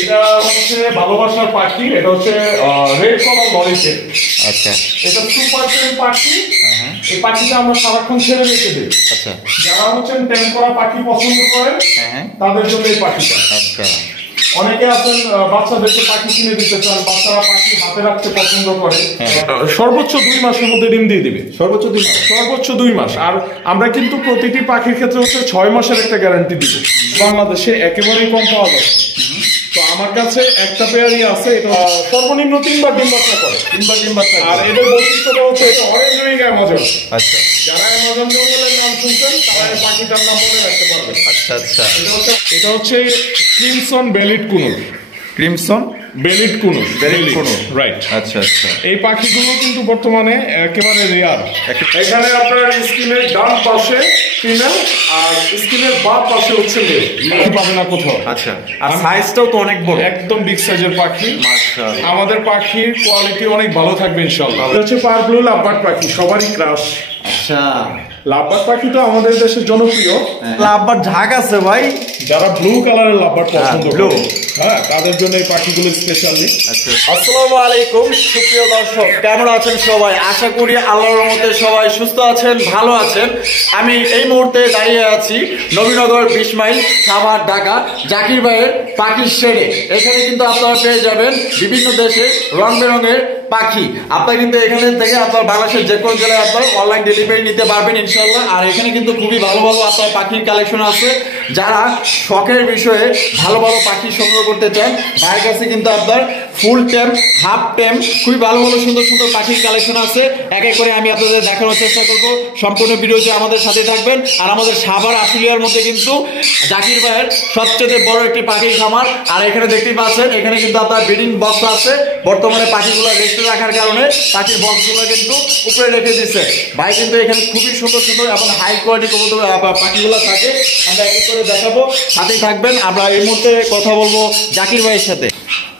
এটা হচ্ছে ভালোবাসার পাখি, এটা হচ্ছে রেড কলার লরিটেল। আচ্ছা, এটা সুপার টেম পাখি। এই পাখিটা আমরা সারাক্ষণ ছেড়ে রেখে দিই। আচ্ছা, যারা হচ্ছেন টেম করা পাখি পছন্দ করেন তাদের জন্য এই পাখিটা। আচ্ছা, অনেকে আছেন বাচ্চাদেরকে পাখি কিনে দিতে চান, বাচ্চারা পাখি হাতে রাখতে পছন্দ করে। সর্বোচ্চ 2 মাসের মধ্যে ডিম দিয়ে দিবে। সর্বোচ্চ 2 মাস? সর্বোচ্চ 2 মাস। আর আমরা কিন্তু প্রতিটি পাখির ক্ষেত্রে হচ্ছে 6 মাসের একটা গ্যারান্টি দিব। বাংলাদেশে একেবারেই কম পাওয়া যায়। তো আমার কাছে একটা পেয়ারই আছে, এটা সর্বনিম্ন 3 বার ডিম বাচ্চা করে। 3 বার ডিম বাচ্চা। আর এদের বৈশিষ্ট্যটা হচ্ছে এটা অরেঞ্জ উইং অ্যামাজন। আচ্ছা, যারা অ্যামাজন জঙ্গলের নাম শুনছেন তারা এই পাখিটার নাম মনে রাখতে পারবে। আচ্ছা, আচ্ছা। এটা হচ্ছে crimson bellied conure. Crimson bellied conure, bellied conure, right. আচ্ছা, আচ্ছা। এই পাখিগুলো কিন্তু বর্তমানে একেবারে রেয়ার। এখানে আপনার স্ক্রিনের ডান পাশে ফিমেল আর স্ক্রিনের বাম পাশে হচ্ছে মেল। পাখি পাবে না কোথাও। আচ্ছা, আর সাইজটাও তো অনেক বড়, একদম বিগ সাইজের পাখি। মাশাআল্লাহ। আমাদের পাখির কোয়ালিটি অনেক ভালো থাকবে ইনশাআল্লাহ। এটা হচ্ছে পার ব্লু লাভবার্ড পাখি, সবারই ক্রাশ। আচ্ছা, লাভবার্ড পাখি তো আমাদের দেশে জনপ্রিয়। লাভবার্ড ঝাঁক আছে ভাই, যারা ব্লু কালারের লাভবার্ড পছন্দ ব্লু, করে, হ্যাঁ, তাদের জন্য এই পাখিগুলো স্পেশালি। আচ্ছা। আসসালামু আলাইকুম সুপ্রিয় দর্শক, কেমন আছেন সবাই? আশা করি আল্লাহর রহমতে সবাই সুস্থ আছেন, ভালো আছেন। আমি এই মুহূর্তে দাঁড়িয়ে আছি নবীনগর 20 মাইল সাভার ঢাকা জাকির ভাইয়ের পাখির শেডে। এখানে কিন্তু আপনারা পেয়ে যাবেন বিভিন্ন দেশের রং বেরঙের পাখি। আপনারা কিন্তু এখানে থেকে আপনার বাংলাদেশের যে কোনো জেলায় আপনার অনলাইন ডেলিভারি নিতে পারবেন ইনশাল্লাহ। আর এখানে কিন্তু খুবই ভালো ভালো আপনার পাখির কালেকশন আছে। যারা শখের বিষয়ে ভালো ভালো পাখি সংগ্রহ করতে চান, ভাইয়ের কাছে কিন্তু আপনার ফুল টেম, হাফ টেম, খুবই ভালো ভালো সুন্দর সুন্দর পাখির কালেকশন আছে। এক এক করে আমি আপনাদের দেখানোর চেষ্টা করবো। সম্পূর্ণ ভিডিওতে আমাদের সাথে থাকবেন। আর আমাদের সাভার আশুলিয়ার মধ্যে কিন্তু জাকির ভাইয়ের সবচেয়ে বড় একটি পাখির খামার। আর এখানে দেখতেই পাচ্ছেন, এখানে কিন্তু আপনার ব্রিডিং বক্স আছে। বর্তমানে পাখিগুলো রেস্টে রাখার কারণে পাখির বক্সগুলো কিন্তু উপরে রেখে দিচ্ছে। ভাই কিন্তু এখানে খুবই সুন্দর সুন্দর এবং হাই কোয়ালিটি পাখিগুলো থাকে। আমরা এক এক করে দেখাবো, সাথেই থাকবেন। আমরা এই মুহূর্তে কথা বলবো জাকির ভাইয়ের সাথে।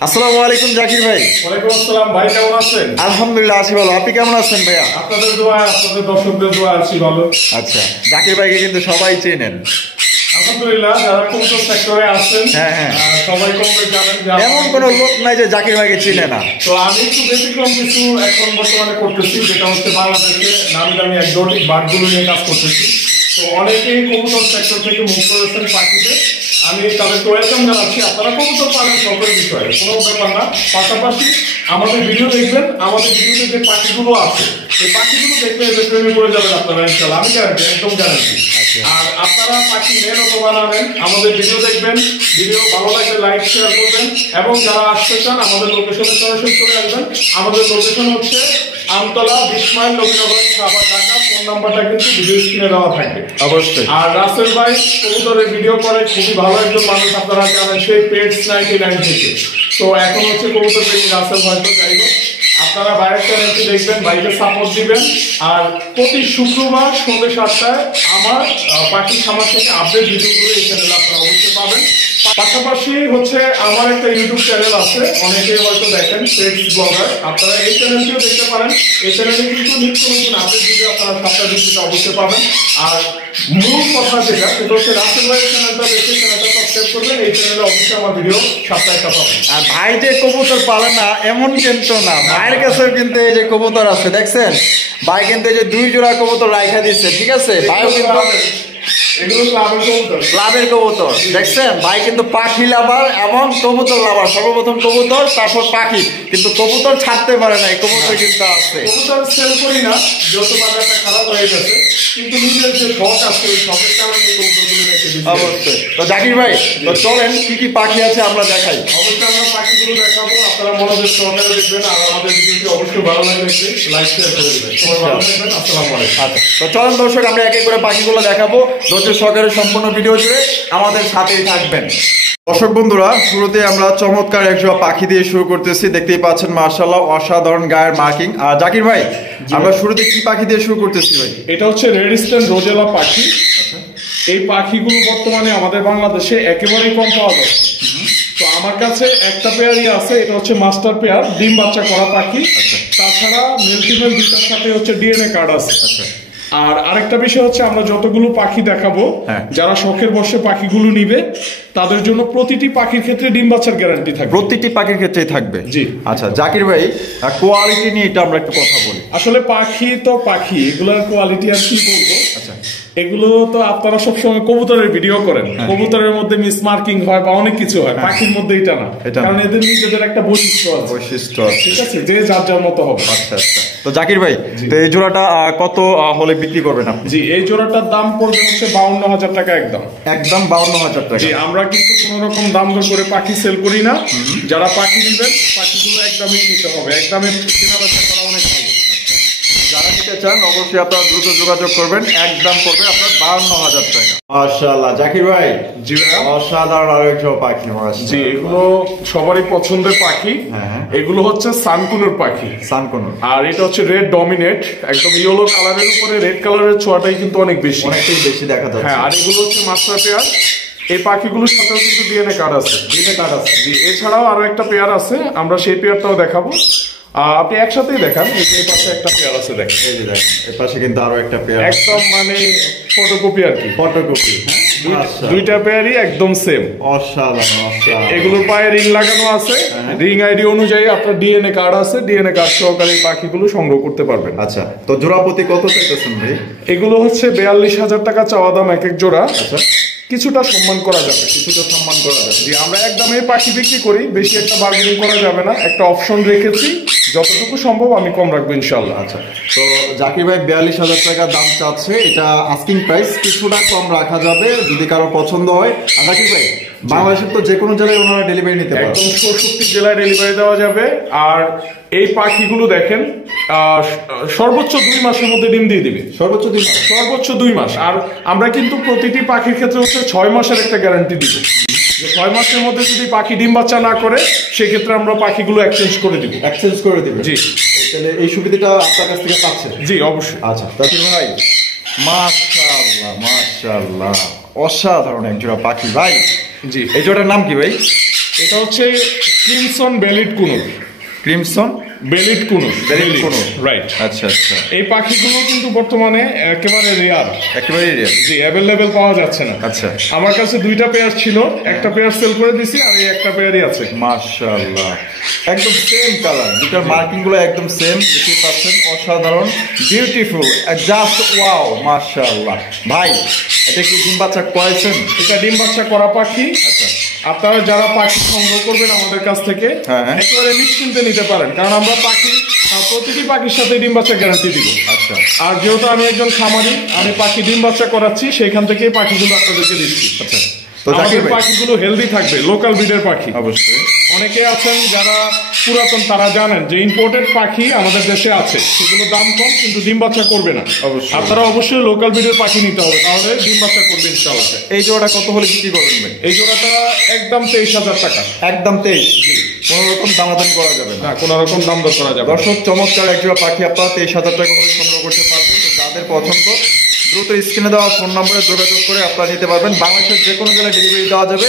আসসালামু আলাইকুম জাকির ভাই। ওয়ালাইকুম আসসালাম ভাই, কেমন আছেন? আলহামদুলিল্লাহ আছি ভালো, আপনি কেমন আছেন ভাইয়া? আপনাদের দোয়া, আপনাদের দর্শকদের দোয়া আছি ভালো। আচ্ছা, জাকির ভাইকে কিন্তু সবাই চেনেন আলহামদুলিল্লাহ। যারা কবুতর সেক্টরে আছেন সবাই কবুতর জানেন, এমন কোনো লোক নাই যে জাকির ভাইকে চিনে না। তো আমি একটু ব্যতিক্রম কিছু এখন বর্তমানে করতেছি, যেটা হচ্ছে বাংলাদেশে নামি দামি একজোটিক বার্ডগুলো নিয়ে কাজ করতেছি। তো অনেকেই কবুতর সেক্টর থেকে মুখ করেছেন পাখিতে, আমি তাদেরকে ওয়েলকাম জানাচ্ছি। আপনারা কবুতর পালন সকল বিষয়ে কোনো ব্যাপার না। পাশাপাশি আমাদের ভিডিও দেখবেন, আমাদের ভিডিওতে যে পাখিগুলো আছে এই পাখিগুলো দেখলে এদের প্রেমে পড়ে যাবেন আপনারা ইনশাআল্লাহ, আমি গ্যারান্টি, একদম গ্যারান্টি। আর আপনারা পাখি নেন অথবা না নেন, আমাদের ভিডিও দেখবেন, ভিডিও ভালো লাগলে লাইক শেয়ার করবেন, এবং যারা আসতে চান আমাদের লোকেশনে সরাসরি চলে আসবেন। আমাদের লোকেশন হচ্ছে আমতলা 20 মাইল নবীনগর সাভার ঢাকা। ফোন নাম্বারটা কিন্তু ভিডিও স্ক্রিনে দেওয়া থাকবে অবশ্যই। আর রাসেল ভাই কবুতরের ভিডিও করে, খুবই ভালো একজন মানুষ, আপনারা জানেন, সেই পেটস 99 থেকে। তো এখন হচ্ছে কবুতর প্রেমী রাসেল ভাই। তো যাই হোক, আপনারা ভাইয়ের চ্যানেলটি দেখবেন, ভাইকে সাপোর্ট দিবেন। আর প্রতি শুক্রবার সন্ধ্যে 7টায় আমার পাখি খামার থেকে আপডেট ভিডিওগুলো এই চ্যানেলে আপনারা অবশ্যই পাবেন। পাশাপাশি হচ্ছে আমার একটা ইউটিউব চ্যানেল আছে, অনেকেই হয়তো দেখেন, পেটস ব্লগার। আপনারা এই চ্যানেলটিও দেখতে পারেন। এই চ্যানেলে কিন্তু নিত্য নতুন আপডেট ভিডিও আপনারা সপ্তাহ ভিত্তিতে অবশ্যই পাবেন। আর মূল কথা যেটা, সেটা হচ্ছে রাসেল ভাইয়ের চ্যানেলটা দেখে চ্যানেলটা সাবস্ক্রাইব করবেন। এই চ্যানেলে অবশ্যই আমার ভিডিও সপ্তাহে একটা পাবেন। আর ভাই যে কবুতর পালে না এমন কিন্তু না, ভাইয়ের কাছেও কিন্তু এই যে কবুতর আছে দেখছেন, ভাই কিন্তু এই যে 2 জোড়া কবুতর রাখা দিচ্ছে, ঠিক আছে? ভাইও কিন্তু লাভের কবুতর দেখছেন, ভাই কিন্তু পাখি লাভার এবং কবুতর লাভার। সর্বপ্রথম কবুতর, তারপর পাখি, কিন্তু কবুতর ছাড়তে পারে না, কবুতর কিন্তু আছে। কবুতর সেল করি না, যেহেতু বাজারটা খারাপ হয়ে গেছে, কিন্তু নিজের যে শখ আছে ওই শখের কারণে কবুতরগুলো রেখে দিচ্ছি। অবশ্যই। তো জাকির ভাই, তো চলেন কি কি পাখি আছে আমরা দেখাই। অবশ্যই আমরা পাখিগুলো দেখাবো, আপনারা মনোযোগ সহকারে দেখবেন। আর আমাদের ভিডিওটি অবশ্যই ভালো লাগলে লাইক শেয়ার করে দেবেন। সবাই ভালো থাকবেন, আসসালামু আলাইকুম। আচ্ছা, তো চলেন দর্শক, আমরা এক এক করে পাখিগুলো দেখাবো। সহকারে সম্পূর্ণ ভিডিও জুড়ে আমাদের সাথেই থাকবেন। দর্শক বন্ধুরা, শুরুতে আমরা চমৎকার একজোড়া পাখি দিয়ে শুরু করতেছি। দেখতেই পাচ্ছেন মাশাআল্লাহ অসাধারণ গায়ের মার্কিং। আর জাকির ভাই, আমরা শুরুতে কি পাখি দিয়ে শুরু করতেছি ভাই? এটা হচ্ছে রেড স্টেন রোজেলা পাখি। এই পাখিগুলো বর্তমানে আমাদের বাংলাদেশে একেবারেই কম পাওয়া যায়। তো আমার কাছে একটা পেয়ারই আছে, এটা হচ্ছে মাস্টার পেয়ার, ডিম বাচ্চা করা পাখি। তাছাড়া মেল ফিমেল দুটার সাথে হচ্ছে ডিএনএ কার্ড আছে। আর আরেকটা বিষয় হচ্ছে, আমরা যতগুলো পাখি দেখাবো, যারা শখের বসে পাখিগুলো নিবে তাদের জন্য প্রতিটি পাখির ক্ষেত্রে ডিম বাচ্চার গ্যারান্টি থাকবে। প্রতিটি পাখির ক্ষেত্রেই থাকবে। জি। আচ্ছা জাকির ভাই, কোয়ালিটি নিয়ে এটা আমরা একটু কথা বলি। আসলে পাখি তো পাখি, এগুলোর কোয়ালিটি আর কি বলবো। আচ্ছা, এগুলো তো আপনারা সবসময় কবুতরের ভিডিও করেন, কবুতরের মধ্যে মিস মার্কিং হয় বা অনেক কিছু হয়, পাখির মধ্যে এটা না, কারণ এদের নিজেদের একটা বৈশিষ্ট্য আছে, ঠিক আছে, যে যার যার মতো হবে। আচ্ছা আচ্ছা। তো জাকির ভাই, তো এই জোড়াটা কত হলে বিক্রি করবেন আপনি? জি, এই জোড়াটার দাম পড়বে হচ্ছে 52,000 টাকা একদম। একদম 52,000 টাকা। জি, আমরা কিন্তু কোনো রকম দাম দর করে পাখি সেল করি না। যারা পাখি নেবেন পাখিগুলো একদমই নিতে হবে, একদমে কেনা বেচা করা অনেক ভালো। যারা নিতে চান অবশ্যই আপনারা দ্রুত যোগাযোগ করবেন, একদম পড়বে আপনার 52,000 টাকা। মাশাআল্লাহ জাকির ভাই, জি ভাই, অসাধারণ আরেক পাখি। জি, এগুলো সবারই পছন্দের পাখি। এগুলো হচ্ছে সানকুনুর পাখি, সানকুনুর। আর এটা হচ্ছে রেড ডমিনেট, একদম ইয়েলো কালারের উপরে রেড কালারের ছোঁয়াটাই কিন্তু অনেক বেশি, অনেকটাই বেশি দেখা যাচ্ছে। হ্যাঁ, আর এগুলো হচ্ছে মাস্টার পেয়ার। এই পাখিগুলোর সাথেও কিন্তু ডিএনএ কার্ড আছে, জি, এছাড়াও আরো একটা পেয়ার আছে, আমরা সেই পেয়ারটাও দেখাবো। আপনি একসাথেই দেখান, এই পাশে একটা পেয়ার আছে, দেখেন, এই যে দেখেন, এই পাশে কিন্তু আরো একটা পেয়ার, একদম মানে ফটোকপি আর কি, ফটোকপি। দুইটা পেয়ারই একদম সেম, অসাধারণ। এগুলোর পায়ে রিং লাগানো আছে, রিং আইডি অনুযায়ী আপনার ডিএনএ কার্ড আছে, ডিএনএ কার্ড সহকারে এই পাখিগুলো সংগ্রহ করতে পারবেন। আচ্ছা, তো জোড়া প্রতি কত চাইতেছেন ভাই? এগুলো হচ্ছে 42,000 টাকা চাওয়া দাম এক এক জোড়া। আচ্ছা, কিছুটা সম্মান করা যাবে, কিছুটা সম্মান করা যাবে। জি, আমরা একদমই পাখি বিক্রি করি, বেশি একটা বার্গেনিং করা যাবে না, একটা অপশন রেখেছি, যতটুকু সম্ভব আমি কম রাখবো ইনশাল্লাহ। আচ্ছা, তো জাকির ভাই 42,000 টাকা দাম চাচ্ছে, এটা আস্কিং প্রাইস, কিছুটা কম রাখা যাবে যদি কারো পছন্দ হয়। আর জাকির ভাই, বাংলাদেশের তো যে কোনো জায়গায় ওনারা ডেলিভারি নিতে পারেন, একদম 64 জেলায় ডেলিভারি দেওয়া যাবে। আর এই পাখিগুলো দেখেন সর্বোচ্চ 2 মাসের মধ্যে ডিম দিয়ে দিবে, সর্বোচ্চ 2 মাস, সর্বোচ্চ 2 মাস। আর আমরা কিন্তু প্রতিটি পাখির ক্ষেত্রে হচ্ছে 6 মাসের একটা গ্যারান্টি দিব, যে 6 মাসের মধ্যে যদি পাখি ডিম বাচ্চা না করে সেক্ষেত্রে আমরা পাখিগুলো এক্সচেঞ্জ করে দিব। এক্সচেঞ্জ করে দিব? জি, তাহলে এই সুবিধাটা আপনার কাছ থেকে পাচ্ছেন? জি, অবশ্যই। আচ্ছা জাকির ভাই, মাশাআল্লাহ মাশাআল্লাহ, অসাধারণ এক জোড়া পাখি ভাই। জি, এই জোড়াটার নাম কি ভাই? এটা হচ্ছে crimson bellied conure. Crimson bellied conure, right. আচ্ছা আচ্ছা, এই পাখিগুলো কিন্তু বর্তমানে একেবারে রেয়ার, একেবারে রেয়ার। জি, অ্যাভেলেবেল পাওয়া যাচ্ছে না। আচ্ছা, আমার কাছে 2টা পেয়ার ছিল, একটা পেয়ার সেল করে দিছি, আর এই একটা পেয়ারই আছে। মাশাআল্লাহ, একদম সেম কালার, দুটার মার্কিং গুলো একদম সেম, দেখতে পাচ্ছেন, অসাধারণ, বিউটিফুল, জাস্ট ওয়াও, মাশাআল্লাহ। ভাই, এটা কি ডিম বাচ্চা করাইছেন? এটা ডিম বাচ্চা করা পাখি। আচ্ছা, আপনারা যারা পাখি সংগ্রহ করবেন আমাদের কাছ থেকে একেবারে নিশ্চিন্তে নিতে পারেন, কারণ আমরা পাখি প্রতিটি পাখির সাথে ডিম বাচ্চা গ্যারান্টি দিব। আচ্ছা, আর যেহেতু আমি একজন খামারি, আমি পাখি ডিম বাচ্চা করাচ্ছি, সেইখান থেকে পাখিগুলো আপনাদেরকে দিচ্ছি। আচ্ছা, তো পাখিগুলো হেলদি থাকবে, লোকাল ব্রিডের পাখি। অবশ্যই অনেকে আছেন যারা পুরাতন, তারা জানেন যে ইম্পোর্টেড পাখি আমাদের দেশে আছে, সেগুলো দাম কম কিন্তু ডিম বাচ্চা করবে না। আপনারা অবশ্যই লোকাল ব্রিডের পাখি নিতে হবে, তাহলে ডিম বাচ্চা করবে ইনশাআল্লাহ। এই জোড়াটা কত হলে বিক্রি করবেন ভাই? এই জোড়াটা একদম 23,000 টাকা। একদম 23? জি, কোনো রকম দামাদামি করা যাবে না, কোনো রকম দাম দর করা যাবে। দর্শক, চমৎকার এক জোড়া পাখি আপনারা 23,000 টাকা করে সংগ্রহ করতে পারবেন। তো যাদের পছন্দ, দ্রুত স্ক্রিনে দেওয়া ফোন নম্বরে যোগাযোগ করে আপনারা নিতে পারবেন। বাংলাদেশের যে কোনো জায়গায় ডেলিভারি দেওয়া যাবে,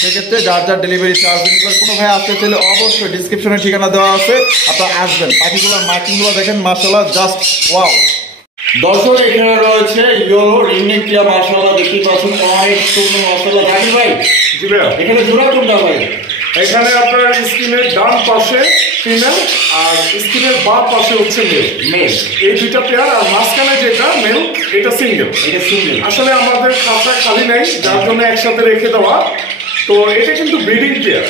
সেক্ষেত্রে যার যার ডেলিভারি চার্জ দিতে। কোনো ভাই আসতে চাইলে অবশ্যই ডিসক্রিপশনে ঠিকানা দেওয়া আছে, আপনারা আসবেন। পাখিগুলোর মার্কিংগুলো দেখেন, মাশাআল্লাহ, জাস্ট ওয়াও। দর্শক, এখানে রয়েছে ইয়েলো রিংনেক টিয়া, মাশাআল্লাহ, দেখতে পাচ্ছেন, অনেক সুন্দর, মাশাআল্লাহ। জাকির ভাই, জি ভাই, এখানে জোড়া কোনটা ভাই? এখানে আপনার স্ক্রিনের ডান পাশে ফিমেল আর স্ক্রিনের বাম পাশে হচ্ছে মেল, এই দুইটা পেয়ার। আর মাঝখানে যেটা মেল, এটা সিঙ্গেল। আসলে আমাদের খাঁচা খালি নেই, যার জন্য একসাথে রেখে দেওয়া। তো এটা কিন্তু ব্রিডিং পেয়ার,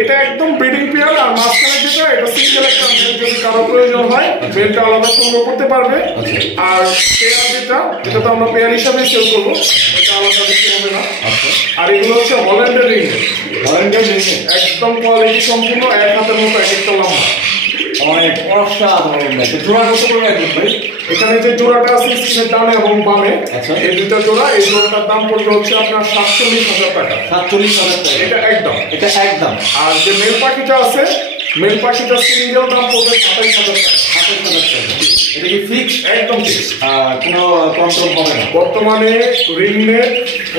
এটা একদম ব্রিডিং পেয়ার। আর মাঝখানে যেটা, এটা সিঙ্গেল একটা মেল, যদি কারো প্রয়োজন হয় মেলটা আলাদা সংগ্রহ করতে পারবে। আর পেয়ার যেটা, এটা তো আমরা পেয়ার হিসাবে সেল করবো, এটা আলাদা দেখতে হবে না। আর এগুলো হচ্ছে হল্যান্ডের রিং, একদম কোয়ালিটি সম্পূর্ণ, এক হাতের মতো এক একটা লম্বা, অনেক অসাধারণ। জোড়া কত করে রাখবেন ভাই? এখানে যে জোড়াটা আছে স্ক্রিনের ডানে এবং বামে, এই দুটো জোড়া, এই জোড়াটার দাম পড়বে হচ্ছে আপনার 47,000 টাকা। 47,000 টাকা, এটা একদম, এটা একদম। আর যে মেল পাখিটা আছে, মেল পাখিটা সিঙ্গেল দাম পড়বে 27,000 টাকা। 27,000 টাকা, এটা কি ফিক্স? একদম ফিক্স, কোনো কন্ট্রোল হবে না। বর্তমানে রিংনেট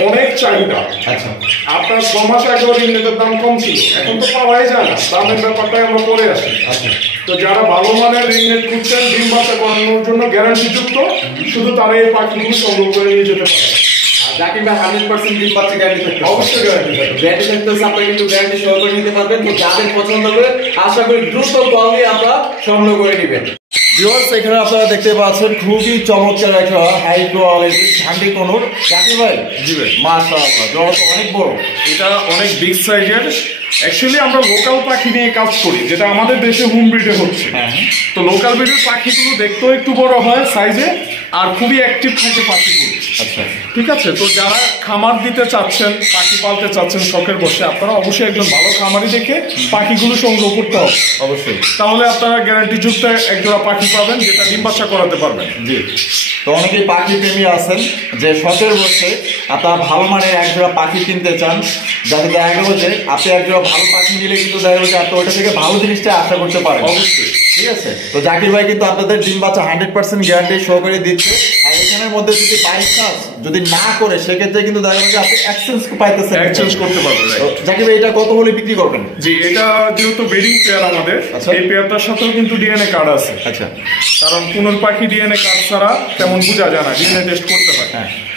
অনেক চাহিদা। আচ্ছা, আপনার 6 মাস আগেও রিংনেটের দাম কম ছিল, এখন তো পাওয়াই যায় না, দামের ব্যাপারটাই আমরা পরে আসি। আচ্ছা, তো যারা ভালো মানের রিংনেট খুঁজছেন ডিম বাচ্চা করানোর জন্য গ্যারান্টি যুক্ত, শুধু তারা এই পাখিগুলো সংগ্রহ করে নিয়ে যেতে পারে। আর জাকির ভাই 100% ডিম বাচ্চা গ্যারান্টি থাকবে। অবশ্যই গ্যারান্টি থাকবে। গ্যারান্টি থাকতেছে, আপনারা কিন্তু গ্যারান্টি সহকারে নিতে পারবেন। তো যাদের পছন্দ হবে আশা করি দ্রুত কল দিয়ে আপনারা সংগ্রহ করে নেবেন। ভিউয়ার্স, এখানে আপনারা দেখতে পাচ্ছেন খুবই চমৎকার একটা হাই কোয়ালিটি শান্তি কোনুর। জাকির ভাই, জি ভাই, মাশাআল্লাহ, জোড়া তো অনেক বড়। এটা অনেক বিগ সাইজের। অ্যাকচুয়ালি আমরা লোকাল পাখি নিয়ে কাজ করি, যেটা আমাদের দেশে হোম ব্রিডে হচ্ছে। তো লোকাল ব্রিডের পাখিগুলো দেখতেও একটু বড় হয় সাইজে, আর খুবই অ্যাক্টিভ থাকে পাখিগুলো। আচ্ছা, ঠিক আছে। তো যারা খামার দিতে চাচ্ছেন, পাখি পালতে চাচ্ছেন শখের বসে, আপনারা অবশ্যই একজন ভালো খামারি দেখে পাখিগুলো সংগ্রহ করতে হবে অবশ্যই। তাহলে আপনারা গ্যারান্টি যুক্ত একজোড়া পাখি পাবেন, যেটা ডিম বাচ্চা করাতে পারবেন। জি। তো অনেকেই পাখি প্রেমী আছেন যে শখের বসে আপনারা ভালো মানের একজোড়া পাখি কিনতে চান, যাতে দেখা গেল যে আপনি একজোড়া ভালো পাখি নিলে কিন্তু দেখা গেল যে আপনি ওইটা থেকে ভালো জিনিসটা আশা করতে পারেন। অবশ্যই, ঠিক আছে। তো জাকির ভাই কিন্তু আপনাদের ডিম বাচ্চা 100% গ্যারান্টি সহকারে দিচ্ছে। আর এখানের মধ্যে যদি বাই চান্স যদি না করে, সেক্ষেত্রে কিন্তু দেখা গেল যে আপনি এক্সচেঞ্জ পাইতেছেন, এক্সচেঞ্জ করতে পারবেন। জাকির ভাই, এটা কত হলে বিক্রি করবেন? জি, এটা যেহেতু ব্রিডিং পেয়ার আমাদের, এই পেয়ারটার সাথেও কিন্তু ডিএনএ কার্ড আছে। আচ্ছা, কারণ কোন পাখি ডিএনএ কার্ড ছাড়া তেমন বোঝা যায় না, ডিএনএ টেস্ট করতে হয়।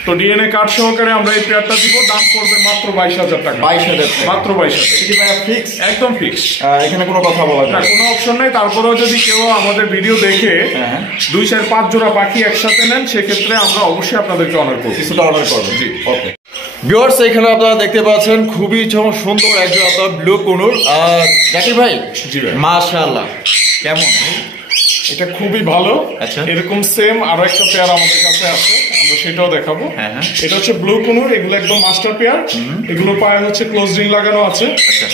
তো ডিএনএ কার্ড সহকারে আমরা এই পেয়ারটা দিব। দাম পড়বে মাত্র 22,000 টাকা। 22,000 মাত্র 22,000। কি ভাই ফিক্স? একদম ফিক্স, এখানে কোনো কথা বলা না, কোনো অপশন নাই। তারপরেও যদি কেউ আমাদের ভিডিও দেখে 2, 4, 5 জোড়া পাখি একসাথে নেন, সেক্ষেত্রে আমরা অবশ্যই আপনাদেরকে অর্ডার করব। কিছুটা অর্ডার করবেন। জি, ওকে। ভিউয়ার্স, এখানে আপনারা দেখতে পাচ্ছেন খুবই সুন্দর একজন আপনার ব্লু কোনুর। আর জাকির ভাই, জি ভাই, মাশাআল্লাহ, কেমন? এটা খুবই ভালো। আচ্ছা, এরকম সেম আরো একটা পেয়ার আমাদের কাছে আছে, আমরা সেটাও দেখাবো। হ্যাঁ হ্যাঁ, এটা হচ্ছে ব্লু কোনুর, এগুলো একদম মাস্টার পেয়ার। এগুলো পায়ে হচ্ছে ক্লোজ রিং লাগানো আছে। আচ্ছা,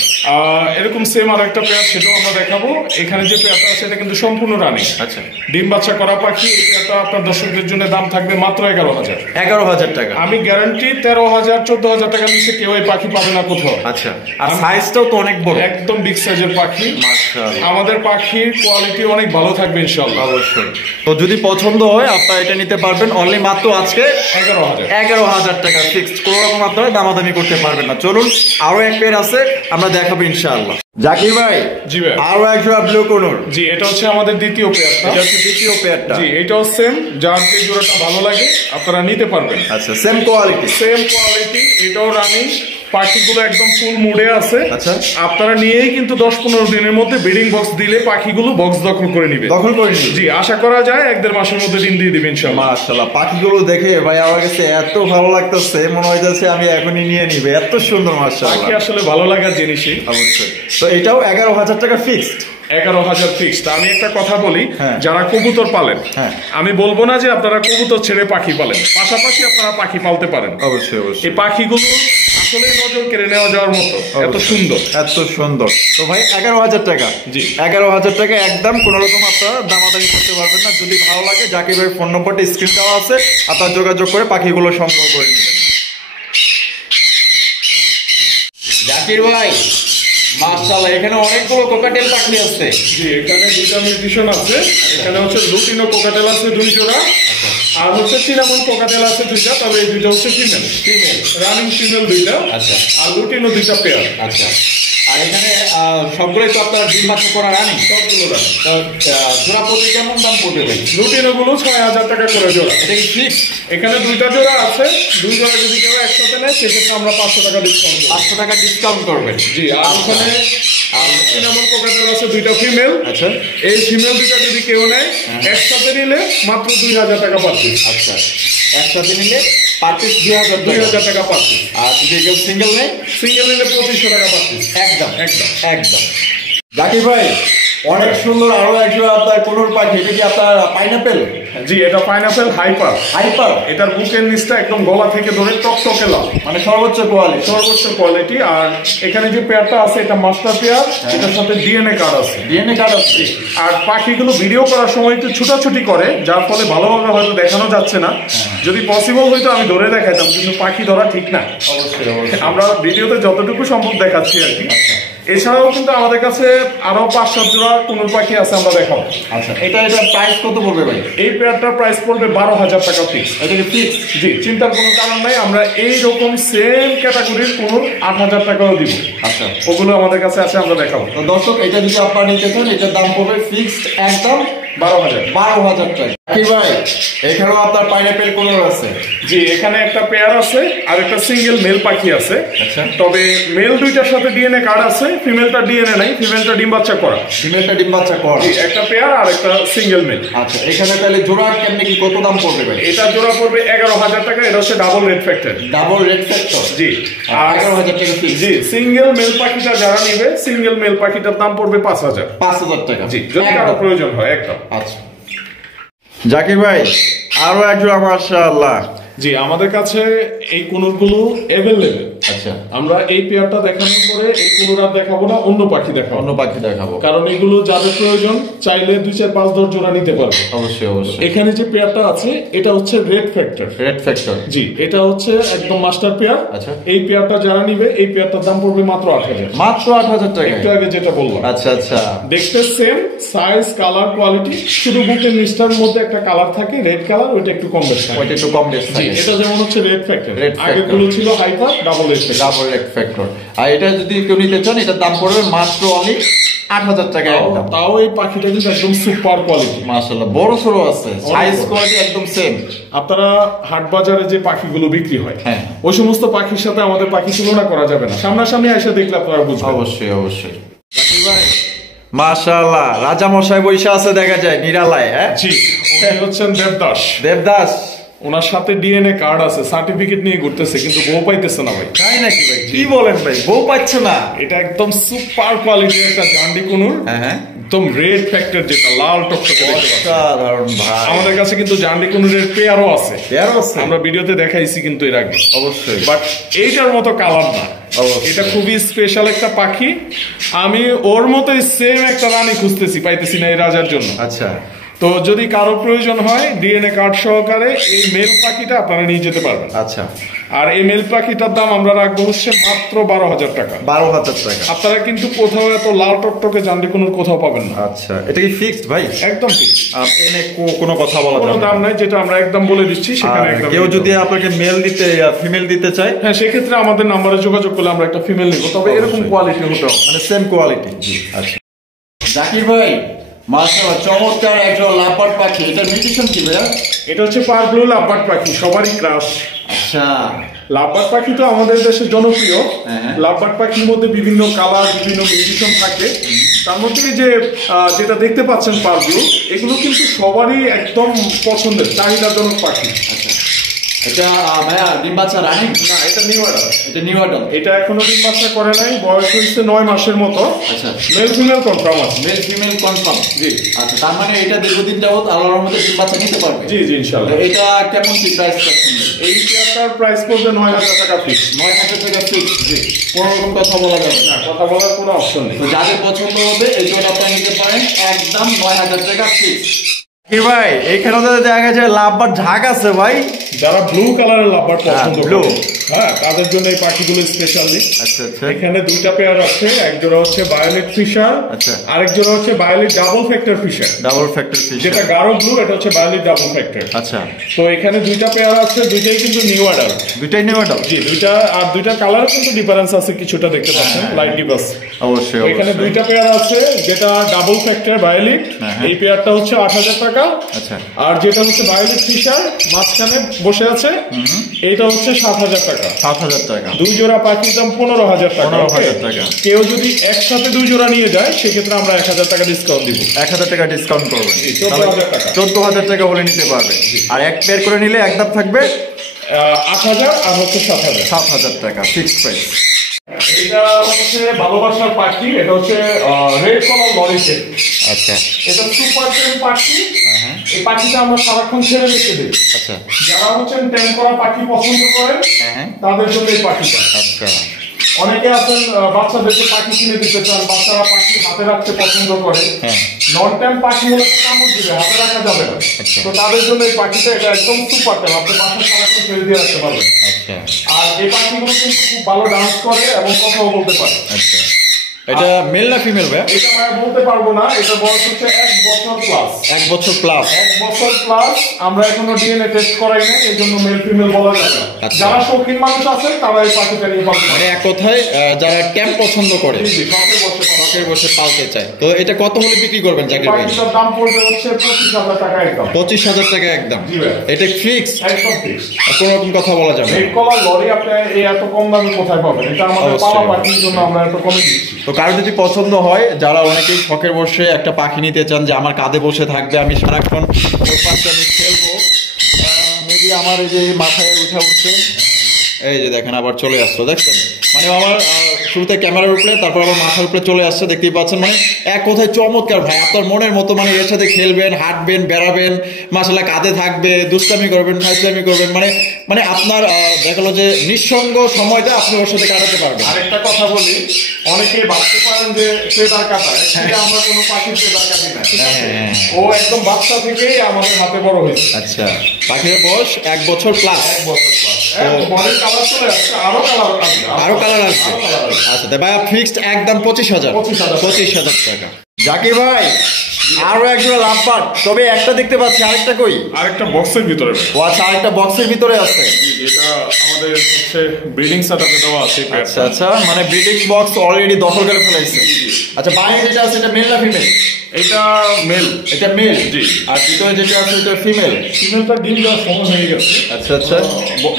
এরকম সেম আরো একটা পেয়ার, সেটাও আমরা দেখাবো। এখানে যে পেয়ারটা আছে এটা কিন্তু সম্পূর্ণ রানিং। আচ্ছা, ডিম বাচ্চা করা পাখি। এই পেয়ারটা আপনার দর্শকদের জন্য দাম থাকবে মাত্র 11,000। 11,000 টাকা। আমি গ্যারান্টি 13,000, 14,000 টাকা নিচে কেউ এই পাখি পাবে না কোথাও। আচ্ছা, আর সাইজটাও তো অনেক বড়, একদম বিগ সাইজের পাখি। মাশাআল্লাহ, আমাদের পাখির কোয়ালিটি অনেক ভালো থাকবে ইনশাআল্লাহ। অবশ্যই। তো যদি পছন্দ হয় আপনারা এটা নিতে পারবেন অনলি মাত্র আজকে 11,000 টাকা ফিক্সড। কোনো রকম আপনারা দামাদামি করতে পারবেন না। চলুন আরো এক পেয়ার আছে, আমরা দেখাবো ইনশাআল্লাহ। জাকির ভাই, জি ভাই, আরো একজোড়া ব্লু কোনুর। জি, এটা হচ্ছে আমাদের দ্বিতীয় পেয়ারটা। এটা হচ্ছে দ্বিতীয় পেয়ারটা। জি, এটাও সেম। যার যে জোড়াটা ভালো লাগে আপনারা নিতে পারবেন। আচ্ছা, সেম কোয়ালিটি। সেম কোয়ালিটি, এটাও রানিং। পাখিগুলো একদম ফুল মুডে আছে। আচ্ছা, আপনারা নিয়েই কিন্তু 10-15 দিনের মধ্যে ব্রিডিং বক্স দিলে পাখিগুলো বক্স দখল করে নিবে। দখল করে নিবে। জি, আশা করা যায় 1-1.5 মাসের মধ্যে ডিম দিয়ে দিবেন ইনশাআল্লাহ। মাশাআল্লাহ, পাখিগুলো দেখে ভাই আমার কাছে এত ভালো লাগতেছে, মনে হইতেছে আমি এখনই নিয়ে নিবে, এত সুন্দর মাশাআল্লাহ। পাখি আসলে ভালো লাগার জিনিসই। অবশ্যই। তো এটাও 11,000 টাকা ফিক্সড। 11,000 ফিক্সড। আমি একটা কথা বলি, যারা কবুতর পালেন, আমি বলবো না যে আপনারা কবুতর ছেড়ে পাখি পালেন, পাশাপাশি আপনারা পাখি পালতে পারেন। অবশ্যই, অবশ্যই। এই পাখিগুলো আসলে নজর কেড়ে নেওয়া যাওয়ার মতো, এত সুন্দর, এত সুন্দর। তো ভাই 11,000 টাকা। জি, 11,000 টাকা একদম, কোন রকম আপনারা দামাদামি করতে পারবেন না। যদি ভালো লাগে, জাকির ভাই ফোন নম্বরটা স্ক্রিন দেওয়া আছে, আপনারা যোগাযোগ করে পাখিগুলো সংগ্রহ করে নেবেন। জাকির ভাই, মাশাআল্লাহ, এখানে অনেকগুলো কোকাটেল পাখি আছে। জি, এখানে দুইটা মিউটেশন আছে। এখানে হচ্ছে লুটিনো কোকাটেল আছে 2 জোড়া, আর হচ্ছে সিনামন কোকাটেল আছে 2টা। তবে এই দুইটা হচ্ছে ফিমেল, রানিং ফিমেল 2টা। আচ্ছা, আর লুটিনো 2টা পেয়ার। আচ্ছা। আর এখানে সবগুলোই তো আপনার ডিম বাচ্চা করা রানিং, সবগুলো রানিং। জোড়া প্রতি কেমন দাম পড়বে ভাই? লুটিনো গুলো 6,000 টাকা করে জোড়া। এটা কি ফিক্স? এখানে 2টা জোড়া আছে। 2 জোড়া যদি কেউ একসাথে নেয়, সেক্ষেত্রে আমরা 500 টাকা ডিসকাউন্ট করব। 500 টাকা ডিসকাউন্ট করবেন। জি, আর ওখানে সিনামন কোকাটেল আছে 2টা ফিমেল। আচ্ছা, এই ফিমেল 2টা যদি কেউ নেয়, একসাথে নিলে মাত্র 2,000 টাকা পার পিস। আচ্ছা, একসাথে নিলে পার পিস 2,000 টাকা পার পিস। আর যদি কেউ সিঙ্গেল নেয়, সিঙ্গেল নিলে 2,500 টাকা পার পিস। একদম একদম একদম। জাকির ভাই, অনেক সুন্দর আরো একজন আপনার কোনোর পাখি। এটা কি আপনার পাইনাপেল? জি, এটা পাইনাপেল হাইপার। হাইপার। এটার বুকের নিচটা একদম গলা থেকে ধরে টকটকে লাল, মানে সর্বোচ্চ কোয়ালিটি। সর্বোচ্চ কোয়ালিটি। আর এখানে যে পেয়ারটা আছে এটা মাস্টার পেয়ার, এটার সাথে ডিএনএ কার্ড আছে। ডিএনএ কার্ড আছে। আর পাখিগুলো ভিডিও করার সময় একটু ছুটাছুটি করে, যার ফলে ভালোভাবে হয়তো দেখানো যাচ্ছে না। যদি পসিবল হইতো আমি ধরে দেখাইতাম, কিন্তু পাখি ধরা ঠিক না। অবশ্যই, অবশ্যই। আমরা ভিডিওতে যতটুকু সম্ভব দেখাচ্ছি আর কি। এছাড়াও কিন্তু আমাদের কাছে আরো 5-7 জোড়া কোনোর পাখি আছে, আমরা দেখাবো। আচ্ছা, এটা প্রাইস কত পড়বে ভাই? এই পেয়ারটার প্রাইস পড়বে 12,000 টাকা ফিক্স। এটা কি ফিক্স? জি, চিন্তার কোনো কারণ নাই। আমরা এই রকম সেম ক্যাটাগরির কোনোর 8,000 টাকাও দিব। আচ্ছা, ওগুলো আমাদের কাছে আছে, আমরা দেখাবো। তো দর্শক, এটা যদি আপনারা নিতে চান, এটার দাম পড়বে ফিক্সড একদম 12,000 টাকা। কি ভাই এখানেও আপনার পাইনাপেল কোনোর আছে? জি, এখানে একটা পেয়ার আছে আর একটা সিঙ্গেল মেল পাখি আছে। আচ্ছা, তবে মেল দুইটার সাথে ডিএনএ কার্ড আছে, ফিমেলটা ডিএনএ নাই, ফিমেলটা ডিম বাচ্চা করা। ফিমেলটা ডিম বাচ্চা করা, একটা পেয়ার আর একটা সিঙ্গেল মেল। আচ্ছা, এখানে তাহলে জোড়া কেমনে কি কত দাম পড়বে ভাই? এটা জোড়া পড়বে 11,000 টাকা। এটা হচ্ছে double red factor. Double red factor, জি, আর 11,000 টাকা ফিক্স। জি, সিঙ্গেল মেল পাখিটা যারা নিবে, সিঙ্গেল মেল পাখিটার দাম পড়বে 5,000 টাকা। জি, যদি কারো প্রয়োজন হয় একদম। আচ্ছা জাকির ভাই, আরো একজোড়া মাশাআল্লাহ। জি, আমাদের কাছে এই কোনগুলো अवेलेबल। আচ্ছা, আমরা এই পেয়ারটা দেখানোর পরে এই কোনটা দেখাবো না, অন্য পাখি দেখাবো। অন্য পাখি দেখাবো, কারণ এগুলো যাদের প্রয়োজন চাইলে 2, 4, 5, 10 জোড়া নিতে পারবে। অবশ্যই অবশ্যই। এখানে যে পেয়ারটা আছে এটা হচ্ছে রেড ফ্যাক্টর। রেড ফ্যাক্টর, জি, এটা হচ্ছে একদম মাস্টার পেয়ার। আচ্ছা, এই পেয়ারটা যারা নিবে এই পেয়ারটার দাম পড়বে মাত্র 8,000। মাত্র 8,000 টাকা। একটু আগে যেটা বললাম। আচ্ছা আচ্ছা, দেখতে সেম সাইজ, কালার, কোয়ালিটি, শুধু বুকের নিচটার মধ্যে একটা কালার থাকে রেড কালার, ওইটা একটু কম বেশ থাকে। ওইটা একটু কম বেশ থাকে। এটা যেমন হচ্ছে রেড ফ্যাক্টর, রেড ফ্যাক্টর আগেগুলো ছিল hyper, double red factor. Double red factor. আর এটা যদি কেউ নিতে চান এটার দাম পড়বে মাত্র অনলি 8,000 টাকা একদম। তাও এই পাখিটা কিন্তু একদম সুপার কোয়ালিটি। মাশাআল্লাহ, বড় ছোট আছে, সাইজ কোয়ালিটি একদম সেম। আপনারা হাট বাজারে যে পাখিগুলো বিক্রি হয়, হ্যাঁ, ওই সমস্ত পাখির সাথে আমাদের পাখি তুলনা করা যাবে না। সামনাসামনি এসে দেখলে আপনারা বুঝবেন। অবশ্যই অবশ্যই। জাকির ভাই মাশাআল্লাহ, রাজা মশাই বৈশা আছে দেখা যায় নিরালায়। হ্যাঁ জি, উনি হচ্ছেন দেবদাস। দেবদাস, ওনার সাথে ডিএনএ কার্ড আছে, সার্টিফিকেট নিয়ে ঘুরতেছে, কিন্তু বউ পাইতেছে না ভাই। তাই নাকি ভাই? কি বলেন ভাই, বউ পাচ্ছে না? এটা একদম সুপার কোয়ালিটির একটা জান্ডি কুনুর। হ্যাঁ, একদম রেড ফ্যাক্টর, যেটা লাল টকটকে দেখতে পাচ্ছেন। অসাধারণ ভাই। আমাদের কাছে কিন্তু জান্ডি কুনুরের পেয়ারও আছে। পেয়ারও আছে? আমরা ভিডিওতে দেখাইছি কিন্তু এর আগে। অবশ্যই, বাট এইটার মতো কালার না। এটা খুবই স্পেশাল একটা পাখি। আমি ওর মতোই সেম একটা রানী খুঁজতেছি, পাইতেছি না এই রাজার জন্য। আচ্ছা, তো যদি কারো প্রয়োজন হয় ডিএনএ কার্ড সহকারে এই মেল পাখিটা আপনারা নিয়ে যেতে পারবেন। আচ্ছা, আর এই মেল পাখিটার দাম আমরা রাখবো হচ্ছে মাত্র 12,000 টাকা। 12,000 টাকা। আপনারা কিন্তু কোথাও এত লাল টকটকে জান্ডি কুনুর কোথাও পাবেন না। আচ্ছা, এটা কি ফিক্সড ভাই? একদম ঠিক, এনে কোনো কথা বলা কোনো যাবে না? দাম নাই, যেটা আমরা একদম বলে দিচ্ছি সেখানে একদম। কেউ যদি আপনাকে মেল দিতে ফিমেল দিতে চায়, হ্যাঁ, সেক্ষেত্রে আমাদের নাম্বারে যোগাযোগ করলে আমরা একটা ফিমেল নিব, তবে এরকম কোয়ালিটি হতে হবে, মানে সেম কোয়ালিটি। আচ্ছা জাকির ভাই, মাশাআল্লাহ চমৎকার একটা লাপার পাখি। এটা মিউটেশন কি ভাই? এটা হচ্ছে পার ব্লু লাভবার্ড পাখি, সবারই ক্রাশ। আচ্ছা, লাভবার্ড পাখি তো আমাদের দেশে জনপ্রিয়। হ্যাঁ। লাভবার্ড পাখির মধ্যে বিভিন্ন কালার, বিভিন্ন মিউটেশন থাকে। তার মধ্যে যে যেটা দেখতে পাচ্ছেন পার ব্লু, এগুলো কিন্তু সবারই একদম পছন্দের চাহিদাজনক পাখি। আচ্ছা, এটা ভাইয়া ডিম বাচ্চা রানিং? না, এটা নিউ অ্যাডাল্ট। এটা নিউ অ্যাডাল্ট? এটা এখনো ডিম বাচ্চা করে নাই, বয়স হচ্ছে 9 মাসের মতো। আচ্ছা, মেল ফিমেল কনফার্ম আছে। Male female confirm? জি। আচ্ছা, তার মানে এটা দীর্ঘদিন যাবত আল্লাহর মধ্যে ডিম বাচ্চা নিতে পারবে? জি জি, ইনশাআল্লাহ। এটা কেমন কি প্রাইস পাচ্ছেন? এই পেয়ারটার প্রাইস পড়বে 9,000 টাকা ফিক্স। 9,000 টাকা ফিক্স? জি, কোনো রকম কথা বলা যাবে না? না, কথা বলার কোনো অপশন নেই। তো যাদের পছন্দ হবে এই জন্য আপনারা নিতে পারেন, একদম 9,000 টাকা ফিক্স। কি ভাই, এইখানে তো দেখা যায় লাভবার ঝাঁক আছে ভাই। যারা ব্লু কালারের লাভবার্ড পছন্দ ব্লু, করে, হ্যাঁ, তাদের জন্য এই পাখিগুলো স্পেশালি। আচ্ছা আচ্ছা, এখানে দুইটা পেয়ার আছে, এক জোড়া হচ্ছে ভায়োলেট ফিশার, আচ্ছা, আরেক জোড়া হচ্ছে violet double factor Fischer. Double factor fish, যেটা গাঢ় ব্লু, এটা হচ্ছে ভায়োলেট ডাবল ফ্যাক্টর। আচ্ছা, তো এখানে দুইটা পেয়ার আছে, দুইটাই কিন্তু নিউ অ্যাডাল্ট। দুইটাই নিউ অ্যাডাল্ট? জি, দুইটা, আর দুইটা কালার কিন্তু ডিফারেন্স আছে কিছুটা, দেখতে পাচ্ছেন লাইট ডিফারেন্স। অবশ্যই। এখানে দুইটা পেয়ার আছে, যেটা ডাবল ফ্যাক্টর ভায়োলেট, এই পেয়ারটা হচ্ছে 8,000 টাকা। আচ্ছা, আর যেটা হচ্ছে ভায়োলেট ফিশার মাঝখানে বসে আছে, এইটা হচ্ছে 7,000 টাকা। 7,000 টাকা। দুই জোড়া পাখির দাম 15,000 টাকা। 15,000 টাকা। কেউ যদি একসাথে দুই জোড়া নিয়ে যায় সেক্ষেত্রে আমরা 1,000 টাকা ডিসকাউন্ট দিব। 1,000 টাকা ডিসকাউন্ট করবেন? 14,000 টাকা। 14,000 টাকা হলে নিতে পারবে। আর এক পেয়ার করে নিলে একদম থাকবে 8,000 আর হচ্ছে 7,000। 7,000 টাকা ফিক্সড প্রাইস। এটা হচ্ছে ভালোবাসার পাখি, এটা হচ্ছে রেড কলার লরিটেল। আচ্ছা, এটা সুপার টেম পাখি। এই পাখিটা আমরা সারাক্ষণ ছেড়ে রেখে দিই। আচ্ছা, যারা হচ্ছেন টেম করা পাখি পছন্দ করেন তাদের জন্য এই পাখিটা। আচ্ছা, অনেকে আছেন বাচ্চাদেরকে পাখি কিনে দিতে চান, বাচ্চারা পাখি হাতে রাখতে পছন্দ করে। নন টাইম পাখি মূলত কামড় দিবে, হাতে রাখা যাবে না। তো তাদের জন্য এই পাখিটা, এটা একদম সুপার টাইম, আপনি বাসায় সারাক্ষণ ছেড়ে দিয়ে রাখতে পারবেন। আর এই পাখিগুলো কিন্তু খুব ভালো ডান্স করে এবং কথাও বলতে পারে। এটা মেল না ফিমেল ভাই? এটা ভাই বলতে পারবো না, এটা বয়স হচ্ছে 1 বছর প্লাস। 1 বছর প্লাস। 1 বছর প্লাস। আমরা এখনো ডিএনএ টেস্ট করাই না, এই জন্য মেল ফিমেল বলা যাবে না। যারা শৌখিন মানুষ আছে তারা এই পাখিটা নিয়ে পালতে মানে এক কথায় যারা ক্যাম্প পছন্দ করে, শখের বসে পালতে চায়, তো এটা কত হলে বিক্রি করবেন জাকির ভাই? পাখিটার দাম পড়বে হচ্ছে 25,000 টাকা একদম। 25,000 টাকা একদম। এটা ফিক্স, একদম ফিক্স, কোনো রকম কথা বলা যাবে না। রেড কলার লরি আপনি এই এত কম দামে কোথায় পাবেন? এটা আমাদের পালা পাখির জন্য আমরা এত কমে দিচ্ছি। তো কারো যদি পছন্দ হয়, যারা অনেকেই শখের বসে একটা পাখি নিতে চান যে আমার কাঁধে বসে থাকবে, আমি সারাক্ষণ ওর পাশে আমি খেলবো, মেবি আমার এই যে মাথায় উঠে উঠছে, এই যে দেখেন আবার চলে আসছো, দেখছেন? মানে আমার শুরুতে ক্যামেরার উপরে, তারপর আবার মাথার উপরে চলে আসছে, দেখতেই পাচ্ছেন। মানে এক কথায় চমৎকার ভাই, আপনার মনের মতো। মানে এর সাথে খেলবেন, হাঁটবেন, বেড়াবেন, মাশাআল্লাহ কাঁধে থাকবে, দুষ্টামি করবেন, ফাইজলামি করবেন, মানে আপনার দেখালো যে নিঃসঙ্গ সময়টা আপনি ওর সাথে কাটাতে পারবেন। আরেকটা কথা বলি, অনেকেই ভাবতে পারেন যে ফেদার কাটায়, আমরা কোনো পাখির ফেদার কাটি না। ও একদম বাচ্চা থেকেই আমাদের হাতে বড় হয়েছে। আচ্ছা, পাখির বয়স 1 বছর প্লাস। 1 বছর প্লাস। বডির কালার চলে আসছে, আরো কালার আসবে। আচ্ছা তো ভাই ফিক্সড একদম 25,000 টাকা। জাকির ভাই আরো একজোড়া লাভবার্ড, তবে একটা দেখতে পাচ্ছি, আরেকটা কই? আরেকটা বক্সের ভিতরে। ও আচ্ছা, আরেকটা বক্সের ভিতরে আছে। এটা আমাদের হচ্ছে ব্রিডিং সেটআপে দেওয়া আছে। আচ্ছা আচ্ছা, মানে ব্রিডিং বক্স অলরেডি দখল করে ফেলেছে। আচ্ছা, বাইরে যেটা আছে এটা মেল না ফিমেল? এটা মেল। এটা মেল, জি। আর ভিতরে যেটা আছে এটা ফিমেল। ফিমেলটা ডিম দেওয়ার সময় হয়ে গেছে। আচ্ছা আচ্ছা,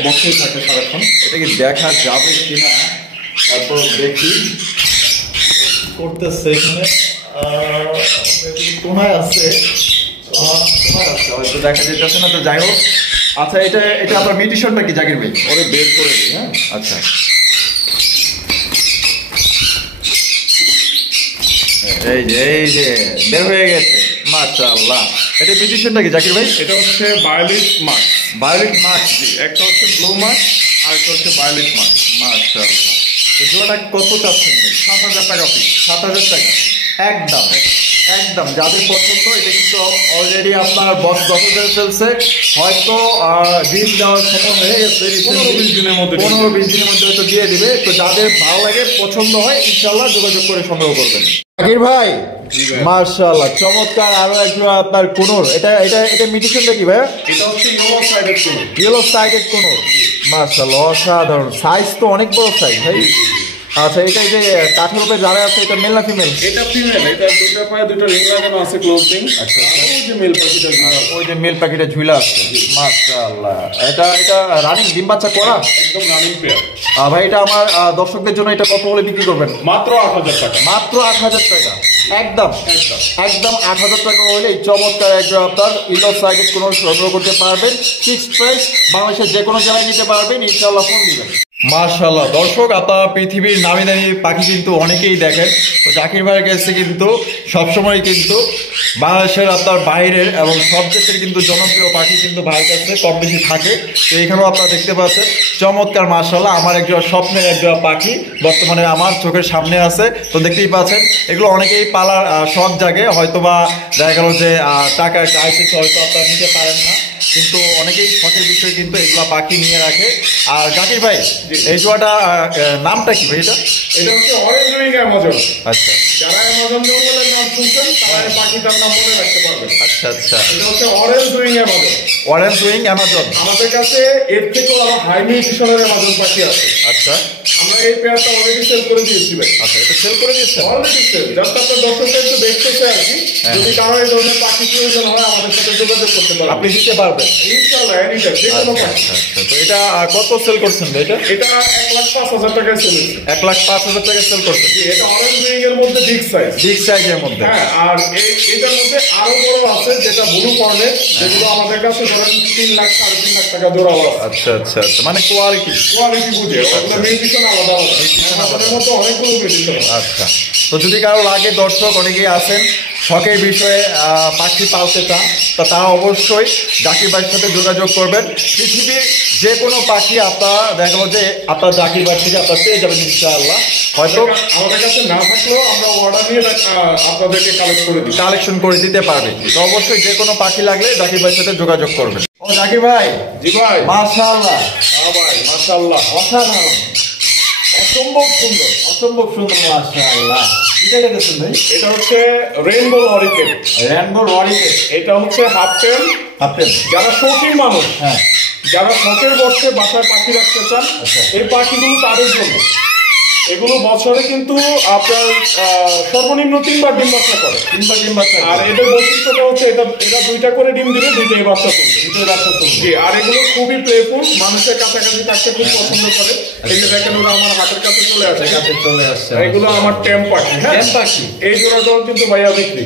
বক্সেই থাকে সারাক্ষণ। এটা কি দেখা যাবে কিনা তারপর দেখি করতেছে। এখানে কোনায় আছে, হয়তো দেখা যেতেছে না, তো যাই হোক। আচ্ছা, এটা আপনার মিউটেশনটা কি জাকির ভাই? ওরে বের করে দিই। হ্যাঁ, আচ্ছা, এই যে বের হয়ে গেছে, মাশাআল্লাহ। এটা মিউটেশনটা কি জাকির ভাই? এটা হচ্ছে ভায়োলেট মার্ক। ভায়োলেট মার্ক, জি। একটা হচ্ছে ব্লু মার্ক আর একটা হচ্ছে ভায়োলেট মার্ক। মাশাআল্লাহ। তো জোড়াটা কত চাচ্ছেন ভাই? 7,000 টাকা পিস। 7,000 টাকা একদম। একদম যাদের পছন্দ, এটা কিন্তু অলরেডি আপনার বক্স দখল করে ফেলছে। হয়তো ডিম দেওয়ার সময় হয়ে গেছে, 15-20 দিনের মধ্যে 15-20 দিনের মধ্যে হয়তো দিয়ে দিবে। তো যাদের ভালো লাগে, পছন্দ হয়, ইনশাআল্লাহ যোগাযোগ করে সংগ্রহ করবেন। জাকির ভাই মাশাআল্লাহ, চমৎকার আরো একজন আপনার কোনর। এটা মিউটেশনটা কি ভাই? এটা হচ্ছে ইয়েলো সাইডেড কোন। ইয়েলো সাইডেড কোনর, মাশাআল্লাহ অসাধারণ। সাইজ তো অনেক বড় সাইজ ভাই। আচ্ছা, এটা এই যে কাঠের উপরে যারা আছে, এটা মেল না ফিমেল? এটা ফিমেল। এটা দুটো পায়ে দুটো রিং লাগানো আছে, ক্লোজিং। আচ্ছা, ওই যে মেল পাখিটা, ওই যে মেল প্যাকেটে ঝুলা আছে, মাশাআল্লাহ। এটা রানিং ডিম বাচ্চা করা, একদম রানিং পেয়ার। ভাই এটা আমার দর্শকদের জন্য এটা কত হলে বিক্রি করবেন? মাত্র 8,000 টাকা। মাত্র 8,000 টাকা একদম। 8,000 টাকা হলে এই চমৎকার একজন আপনার ইলো সাইডেড কোনো সংগ্রহ করতে পারবেন। ফিক্সড প্রাইস, বাংলাদেশের যে কোনো জায়গায় নিতে পারবেন, ইনশাআল্লাহ ফোন দিবেন। মাশাআল্লাহ দর্শক, আপনারা পৃথিবীর নামি দামি পাখি কিন্তু অনেকেই দেখেন। তো জাকির ভাইয়ের কাছে কিন্তু সবসময় কিন্তু বাংলাদেশের আপনার বাইরের এবং সব দেশের কিন্তু জনপ্রিয় পাখি কিন্তু ভাইয়ের কাছে কম বেশি থাকে। তো এখানেও আপনারা দেখতে পাচ্ছেন চমৎকার মাশাআল্লাহ আমার একজন স্বপ্নের একজন পাখি বর্তমানে আমার চোখের সামনে আছে। তো দেখতেই পাচ্ছেন, এগুলো অনেকেই পালার শখ জাগে, হয়তো বা দেখা গেল যে টাকার ক্রাইসিস হয়তো আপনারা নিতে পারেন না, কিন্তু অনেকেই শখের বিষয়ে কিন্তু এগুলো পাখি নিয়ে রাখে। আর জাকির ভাই এই জোয়াটা নামটা কি ভাই? এটা হচ্ছে অরেঞ্জ উইং অ্যামাজন। আচ্ছা, যারা অ্যামাজন জঙ্গলের নাম শুনছেন তারা এই পাখিটার নাম মনে রাখতে পারবেন। আচ্ছা আচ্ছা, এটা হচ্ছে orange wing Amazon. Orange wing Amazon. আমাদের কাছে এর থেকেও আরো হাই মিউটেশনের অ্যামাজন পাখি আছে। আচ্ছা, আমরা এই পেয়ারটা অলরেডি সেল করে দিয়েছি ভাই। আচ্ছা, এটা সেল করে দিয়েছেন? Already sell. জাস্ট আপনার দর্শকরা একটু দেখতেছে আর কি। যদি কারো এই ধরনের পাখি প্রয়োজন হয়, আমাদের সাথে যোগাযোগ করতে পারবেন। আপনি দিতে পারবেন ইনশাআল্লাহ, এনিটাইম, যে কোনো পাখি। আচ্ছা, তো এটা কত সেল করছেন ভাই? এটা 1,05,000 টাকায় সেল হচ্ছে। 1,05,000 টাকা সেল করছেন? এটা অরেঞ্জ উইং এর মধ্যে বিগ সাইজ। বিগ সাইজের মধ্যে। হ্যাঁ, আর এটার মধ্যে আরো বড় আছে যেটা ব্লু কর্নেট, যেগুলো আমাদের কাছে ধরেন 3 লাখ 3.5 লাখ টাকা জোড়া আছে। আচ্ছা আচ্ছা, মানে কোয়ালিটি বুঝে ওগুলো মিউটেশন আলাদা আলাদা, আমাদের মতো অনেকগুলো মিউটেশন। আচ্ছা, তো যদি কারো লাগে, দর্শক অনেকেই আছেন শখের বিষয়ে পাখি পালতে চান, তা তারা অবশ্যই জাকির ভাইয়ের সাথে যোগাযোগ করবেন। পৃথিবীর যে কোনো পাখি আপনারা দেখাবো যে আপনার জাকির ভাই থেকে আপনার পেয়ে যাবেন ইনশাআল্লাহ। হয়তো আমাদের কাছে না থাকলেও আমরা অর্ডার নিয়ে আপনাদেরকে কালেকশন করে দিতে পারবে। তো অবশ্যই যে কোনো পাখি লাগলে জাকির ভাইয়ের সাথে যোগাযোগ করবেন। ও জাকির ভাই। জি ভাই। মাশাআল্লাহ। হ্যাঁ ভাই, মাশাআল্লাহ, অসাধারণ, অসম্ভব সুন্দর। অসম্ভব সুন্দর, মাশাআল্লাহ। এটা দেখেছেন ভাই? এটা হচ্ছে রেইনবো লরিকেট। রেইনবো লরিকেট, এটা হচ্ছে হাফ টেল। যারা শৌখিন মানুষ, হ্যাঁ, যারা শখের বসে বাসায় পাখি রাখতে চান, এই পাখিগুলো তাদের জন্য। এগুলো বছরে কিন্তু আপনার সর্বনিম্ন 3 বার ডিম বাচ্চা করে। 3 বার ডিম বাচ্চা। আর এদের বৈশিষ্ট্যটা হচ্ছে এরা 2টা করে ডিম দিবে, 2টাই বাচ্চা তুলবে। জি, আর এগুলো খুবই প্লেফুল, মানুষের কাছাকাছি থাকতে খুব পছন্দ করে। এই যে দেখেন ওরা আমার হাতের কাছে চলে আসে। এগুলো আমার টেম পাখি। টেম পাখি। এই জোড়াটাও কিন্তু ভাইয়া বিক্রি।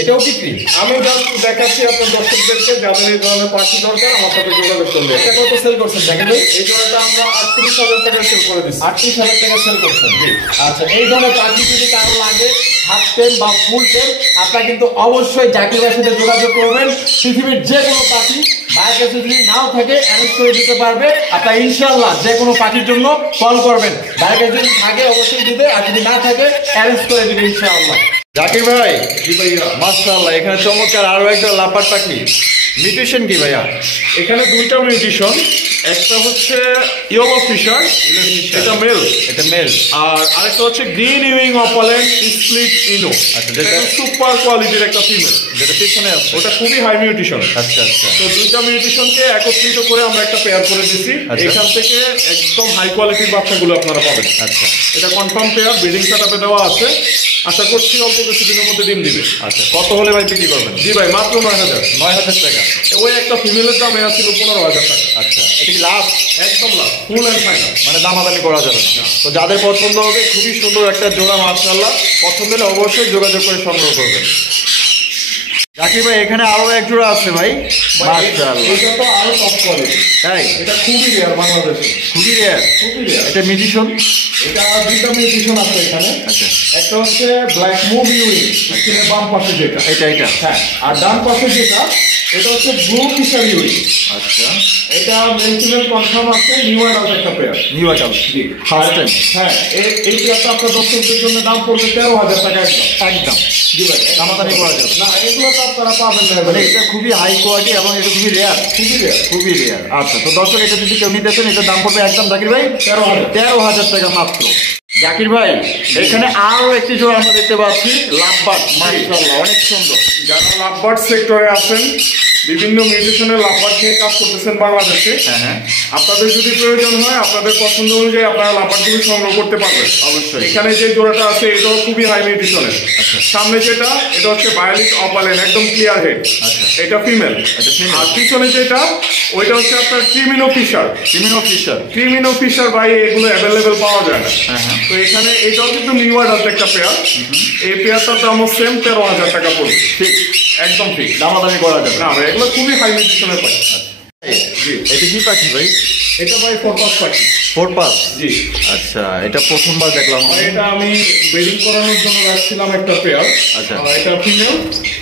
এটাও বিক্রি। আমি জাস্ট দেখাচ্ছি আপনার দর্শকদেরকে, যাদের এই ধরনের পাখি দরকার আমার সাথে যোগাযোগ করবে। এটা কত সেল করছেন দেখেন ভাই? এই জোড়াটা আমরা 38,000 টাকা সেল করে দিচ্ছি। 38,000 টাকা সেল করছেন। আচ্ছা, এই ধরনের পাখি যদি কারো লাগে, হাফ টেম বা ফুল টেম, আপনারা কিন্তু অবশ্যই জাকির ভাইয়ের সাথে যোগাযোগ করবেন। পৃথিবীর যে কোনো পাখি ভাইয়ের কাছে যদি নাও থাকে অ্যারেঞ্জ করে দিতে পারবে। আপনারা ইনশাআল্লাহ যে কোনো পাখির জন্য কল করবেন, ভাইয়ের কাছে যদি থাকে অবশ্যই দিবে, আর যদি না থাকে অ্যারেঞ্জ করে দিবে ইনশাআল্লাহ। জাকির ভাই, জি ভাইয়া, মাশাআল্লাহ, এখানে চমৎকার আরো একটা লাপার পাখি। মিউটেশন কি ভাইয়া? এখানে 2টা মিউটেশন। একটা হচ্ছে ইয়েলো ফিশার, এটা মেল। এটা মেল। আর আরেকটা হচ্ছে গ্রিন উইং অপালেন্ট স্প্লিট ইনো। আচ্ছা, যেটা সুপার কোয়ালিটির একটা ফিমেল, যেটা পিছনে আছে ওটা খুবই হাই মিউটেশন। আচ্ছা আচ্ছা। তো 2টা মিউটেশনকে একত্রিত করে আমরা একটা পেয়ার করে দিছি। এখান থেকে একদম হাই কোয়ালিটির বাচ্চাগুলো আপনারা পাবেন। আচ্ছা, এটা কনফার্ম পেয়ার, ব্রিডিং সেটআপে দেওয়া আছে। আশা করছি অল্প কিছুদিনের মধ্যে ডিম দিবে। আচ্ছা, কত হলে ভাই বিক্রি করবেন? জি ভাই, মাত্র 9,000 টাকা। ওই একটা ফিমেলের দাম এরা ছিল 15,000 টাকা। আচ্ছা, এটা কি লাভ? একদম লাভ, ফুল অ্যান্ড ফাইনাল, মানে দামাদামি করা যাবে না। তো যাদের পছন্দ হবে, খুবই সুন্দর একটা জোড়া, মাশাআল্লাহ, পছন্দ হলে অবশ্যই যোগাযোগ করে সংগ্রহ করবেন। জাকির ভাই, এখানে আরো এক জোড়া আছে ভাই, মাশাআল্লাহ। এটা তো আরো টপ কোয়ালিটি। তাই? এটা খুবই রেয়ার বাংলাদেশে, খুবই রেয়ার। খুবই রেয়ার। এটা মিউটেশন। এটা 2টা মিউটেশন আছে এখানে। আচ্ছা, একটা হচ্ছে ব্ল্যাক মুভি উইং, স্ক্রিনের বাম পাশে যেটা, এটা হ্যাঁ, আর ডান পাশে যেটা, এটা হচ্ছে ব্লু ফিশারি উইং। আচ্ছা, এটা মেল ফিমেল কনফার্ম আছে, নিউ অ্যাডাল্ট একটা পেয়ার। New adult. জি, ফার্স্ট টাইম। হ্যাঁ, এই পেয়ারটা আপনার দর্শকদের জন্য দাম পড়বে 13,000 টাকা একদম। একদম জি ভাই, দামাদামি করা যাবে না, এগুলো তো আপনারা পাবেন না। মানে এটা খুবই হাই কোয়ালিটি এবং এটা খুবই রেয়ার। খুবই রেয়ার। খুবই রেয়ার। আচ্ছা, তো দর্শক, এটা যদি কেউ নিতে চান, এটার দাম পড়বে একদম জাকির ভাই 13,000 টাকা মাত্র। জাকির ভাই, এখানে আরো একটি জোড়া আমরা দেখতে পাচ্ছি, লাভবার্ড, মাশাআল্লাহ, অনেক সুন্দর। যারা লাভবার্ড সেক্টরে আছেন, বিভিন্ন মিউটেশনের লাভবার্ড নিয়ে কাজ করতেছেন বাংলাদেশে, হ্যাঁ, আপনাদের যদি প্রয়োজন হয়, আপনাদের পছন্দ অনুযায়ী আপনারা লাভবার্ডগুলো সংগ্রহ করতে পারবেন অবশ্যই। এখানে যে জোড়াটা আছে এটাও খুবই হাই মিউটেশনের। সামনে যেটা, এটা হচ্ছে ভায়োলেট অপালেন, একদম ক্লিয়ার হেড, এটা ফিমেল। আর পিছনে যেটা, ওইটা হচ্ছে আপনার ক্রিমিনো ফিশার। ক্রিমিনো ফিশার ভাই, এগুলো অ্যাভেলেবেল পাওয়া যায় না। তো এখানে এটাও কিন্তু নিউ অ্যাডাল্ট একটা পেয়ার। এই পেয়ারটার দাম সেম 13,000 টাকা পড়বে। ঠিক, একদম ঠিক, দামাদামি করা যাবে না ভাই, এগুলো খুবই হাই মিউটেশনের পাই। এটা কি পাখি ভাই? এটা ভাই ফরপাস পাখি। ফোরপাস। জি, আচ্ছা, এটা প্রথমবার দেখলাম। এটা আমি ব্রিডিং করানোর জন্য রাখছিলাম একটা পেয়ার। আচ্ছা, এটা ফিমেল।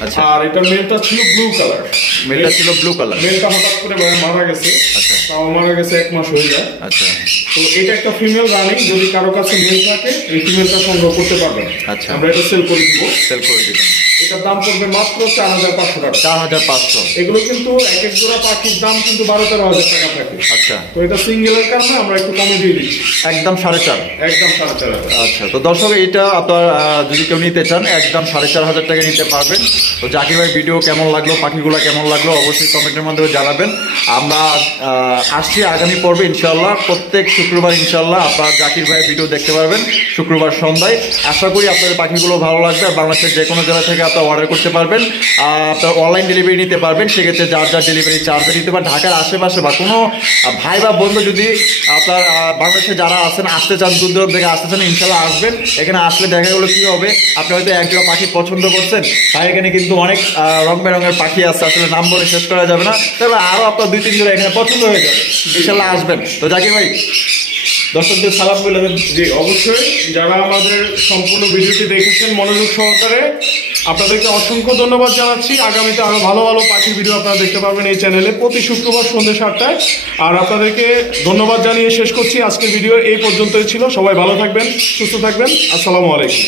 আচ্ছা, আর এটা মেলটা ছিল ব্লু কালার। মেলটা ছিল ব্লু কালার। মেলটা হঠাৎ করে ভাই মারা গেছে। আচ্ছা, তাও মারা গেছে 1 মাস হয়ে যায়। আচ্ছা, তো এটা একটা ফিমেল রানিং, যদি কারো কাছে মেল থাকে এই ফিমেলটা সংগ্রহ করতে পারবেন। আচ্ছা, আমরা এটা সেল করে দিব। সেল করে দিবেন। এটার দাম পড়বে মাত্র 4,500 টাকা। 4,500। এগুলো কিন্তু এক এক জোড়া পাখির দাম কিন্তু 12-13,000 টাকা থাকে। আচ্ছা, তো এটা সিঙ্গেলের কারণে আমরা একটু কমে দিয়ে দিচ্ছি, একদম 4,500। একদম 4,500। আচ্ছা, তো দর্শক, এটা আপনার যদি কেউ নিতে চান, একদম 4,500 টাকা নিতে পারবেন। তো জাকির ভাই, ভিডিও কেমন লাগলো, পাখিগুলো কেমন লাগলো, অবশ্যই কমেন্টের মাধ্যমে জানাবেন। আমরা আসছি আগামী পর্বে ইনশাল্লাহ, প্রত্যেক শুক্রবার ইনশাল্লাহ আপনার জাকির ভাইয়ের ভিডিও দেখতে পারবেন শুক্রবার সন্ধ্যায়। আশা করি আপনাদের পাখিগুলো ভালো লাগবে। আর বাংলাদেশের যে কোনো জেলা থেকে আপনার অর্ডার করতে পারবেন, আপনার অনলাইন ডেলিভারি নিতে পারবেন। সেক্ষেত্রে যার ডেলিভারি চার্জ নিতে পারেন। ঢাকার আশেপাশে বা কোনো ভাই বা বন্ধু যদি আপনার বাংলাদেশে যারা আছেন, আসতে চান, দূর দূর থেকে আসতে চান, ইনশাল্লাহ আসবেন। এখানে আসলে দেখা গেলো কি হবে, আপনি হয়তো একজোড়া পাখি পছন্দ করছেন, আর এখানে কিন্তু অনেক রং বেরঙের পাখি আছে, আসলে নাম বলে শেষ করা যাবে না। তবে আরো আপনার 2-3 জোড়া এখানে পছন্দ হয়ে যাবে, ইনশাল্লাহ আসবেন। তো জাকির ভাই, দর্শকদের সালাম বলে দেন। জি, অবশ্যই। যারা আমাদের সম্পূর্ণ ভিডিওটি দেখেছেন মনোযোগ সহকারে, আপনাদেরকে অসংখ্য ধন্যবাদ জানাচ্ছি। আগামীতে আরো ভালো ভালো পাখির ভিডিও আপনারা দেখতে পারবেন এই চ্যানেলে প্রতি শুক্রবার সন্ধ্যে 7টায়। আর আপনাদেরকে ধন্যবাদ জানিয়ে শেষ করছি। আজকের ভিডিও এই পর্যন্তই ছিল। সবাই ভালো থাকবেন, সুস্থ থাকবেন। আসসালামু আলাইকুম।